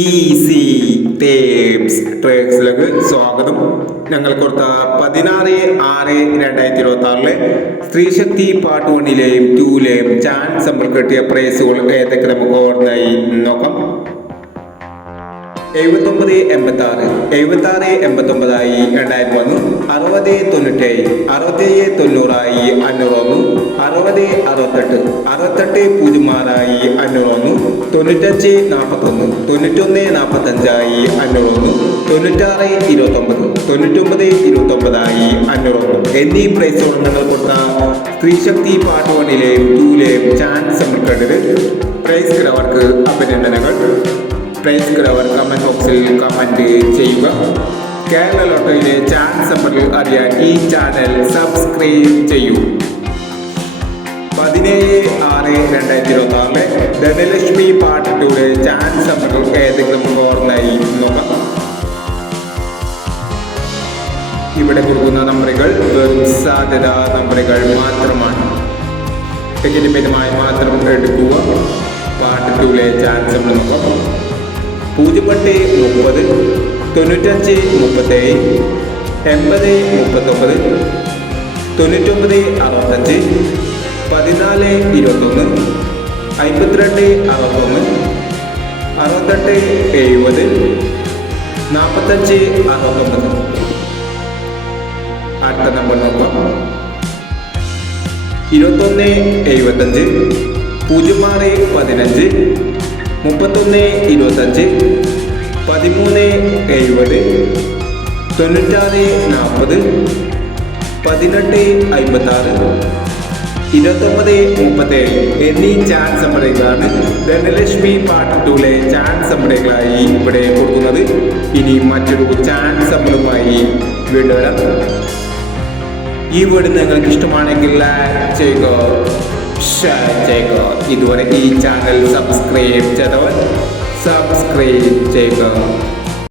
Easy tapes ട്രേഡ്സിലേക്ക് സ്വാഗതം. ഞങ്ങൾ കൊടുത്ത 16/6/2026 സ്ത്രീശക്തി പാർട്ട് 1ലെയും 2ലെയും ചാൻസ് നമ്മൾ കിട്ടിയ പ്രൈസുകൾ ഏതൊക്കെ നമുക്ക് ഓർമ്മയായി നോക്കാം. 79-86 76-89 2001, 60-97 67-90 501, 60-68 68-06 501, 95-41 91-45 501, 96-29 99-29 501 എന്നീ പ്രൈസുകൾ നിങ്ങൾ കൊടുത്ത സ്ത്രീശക്തി പാർട്ട് 1ലെയും 2ലെയും ചാൻസ് നമ്മൾ കണ്ടത്. പ്രൈസ് കിടവർക്ക് അഭിനന്ദനങ്ങൾ. പ്രൈസ് കിടവർ കമന്റ് ബോക്സിൽ കമന്റ് ചെയ്യുക. കേരള ലോട്ടറിയിലെ ചാൻസ് നമ്പർ അറിയാൻ ഈ ചാനൽ സബ്സ്ക്രൈബ് ചെയ്യൂ. 17/6/2026 ധനലക്ഷ്മി പാർട്ട് 2ലെ ചാൻസ് നമ്പർ ഏതെങ്കിലും ഓർമ്മയായി നോക്കാം. ഇവിടെ കൊടുക്കുന്ന നമ്പറുകൾ വെറും സാധ്യത നമ്പറുകൾ മാത്രമാണ്. ടിക്കറ്റ് മാത്രം എടുക്കുക. പാർട്ട് 2ലെ ചാൻസ് നമ്മൾ നോക്കാം. 08-30 95-37 80-39 99-65 14-21 52-61 68-70 45-69. അടുത്ത നമ്പർ നോക്കാം. 21-75 06-15 31-25 13-70 96-40 18-56 29-37 എന്നീ ചാൻസ് നമ്പറുകളാണ് ധനലക്ഷ്മി പാർട്ട് 2ലെ ചാൻസ് നമ്പറുകളായി ഇവിടെ കൊടുക്കുന്നത്. ഇനി മറ്റൊരു ചാൻസ് നമ്പറുമായി വീണ്ടും വരാം. ഈ വീഡിയോ നിങ്ങൾക്ക് ഇഷ്ടമാണെങ്കിൽ ലൈക്ക് ചെയ്യുക, ഷെയർ ചെയ്യുക. ഇതുവരെ ഈ ചാനൽ സബ്സ്ക്രൈബ് ചെയ്തവർ സബ്സ്ക്രൈബ് ചെയ്യുക.